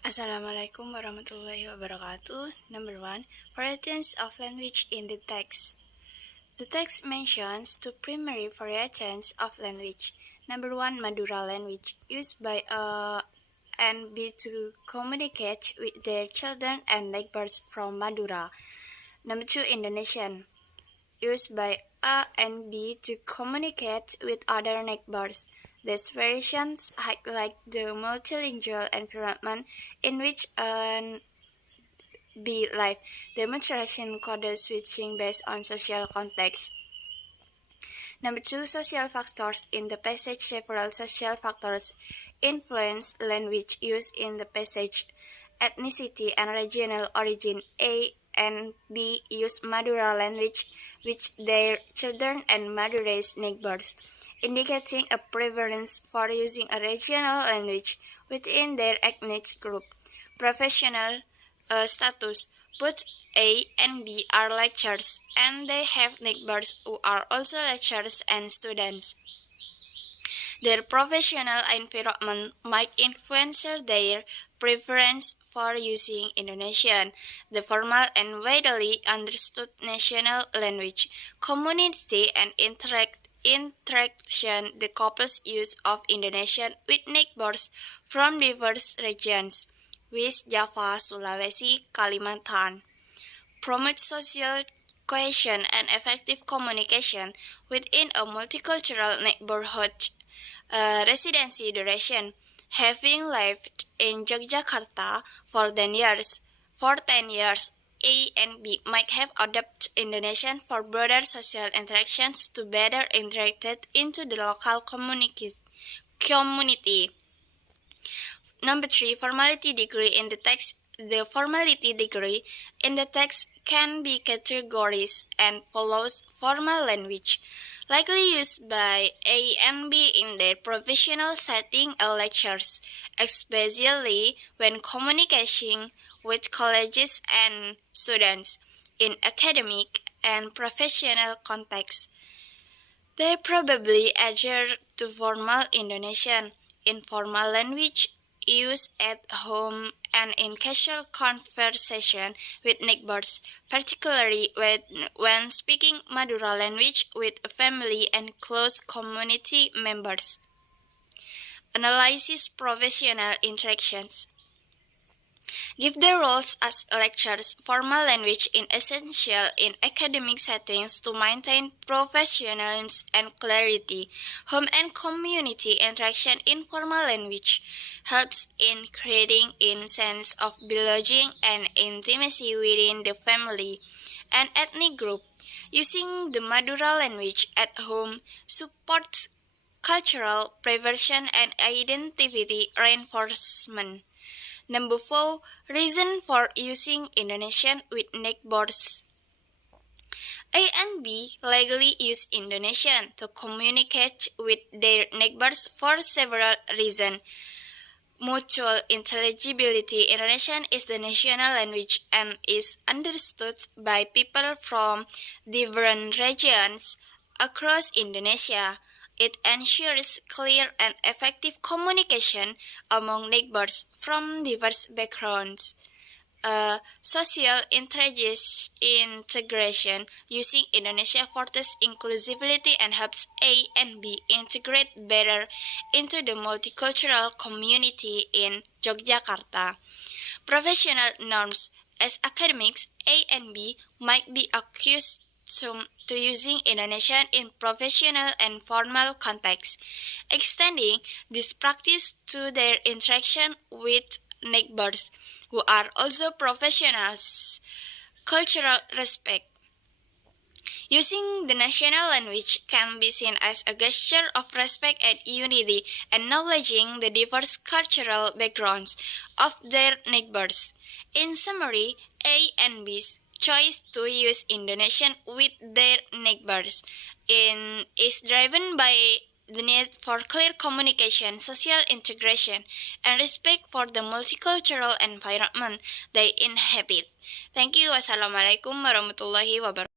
Assalamualaikum warahmatullahi wabarakatuh. Number 1. Variations of language in the text. The text mentions two primary variations of language. Number 1. Madura language, used by A and B to communicate with their children and neighbors from Madura. Number 2. Indonesian, used by A and B to communicate with other neighbors. These variations highlight the multilingual environment in which an B live. Demonstration code switching based on social context. Number 2. Social factors in the passage. Several social factors influence language use in the passage. Ethnicity and regional origin. A and B use Madura language with their children and Madura's neighbors, indicating a preference for using a regional language within their ethnic group. Professional status. Both A and B are lecturers, and they have neighbors who are also lecturers and students. Their professional environment might influence their preference for using Indonesian, the formal and widely understood national language. Community and interaction. The couple's use of Indonesian with neighbors from diverse regions, West Java, Sulawesi, Kalimantan, promotes social cohesion and effective communication within a multicultural neighborhood. Residency duration. Having lived in Yogyakarta for 10 years, A and B might have adopted Indonesian for broader social interactions to better integrate into the local community. Number 3. Formality degree in the text. The formality degree in the text can be categorized and follows formal language, likely used by A and B in their professional setting or lectures, especially when communicating with colleges and students in academic and professional contexts. They probably adhere to formal Indonesian, informal language used at home and in casual conversation with neighbors, particularly when speaking Madura language with family and close community members. Analysis professional interactions. Give the roles as lecturers. Formal language is essential in academic settings to maintain professionalism and clarity. Home and community interaction in formal language helps in creating a sense of belonging and intimacy within the family and ethnic group. Using the Madura language at home supports cultural preservation and identity reinforcement. Number 4. Reason for using Indonesian with neighbors. A and B legally use Indonesian to communicate with their neighbors for several reasons. Mutual intelligibility. Indonesian is the national language and is understood by people from different regions across Indonesia. It ensures clear and effective communication among neighbors from diverse backgrounds. Social integration. Using Indonesia fosters inclusivity and helps A and B integrate better into the multicultural community in Yogyakarta. Professional norms. As academics, A and B might be accused to using Indonesian in professional and formal contexts, extending this practice to their interaction with neighbors who are also professionals. Cultural respect. Using the national language can be seen as a gesture of respect and unity, acknowledging the diverse cultural backgrounds of their neighbors. In summary, A and B's choice to use Indonesian with their neighbors is driven by the need for clear communication, social integration, and respect for the multicultural environment they inhabit. Thank you. Wassalamualaikum warahmatullahi wabarakatuh.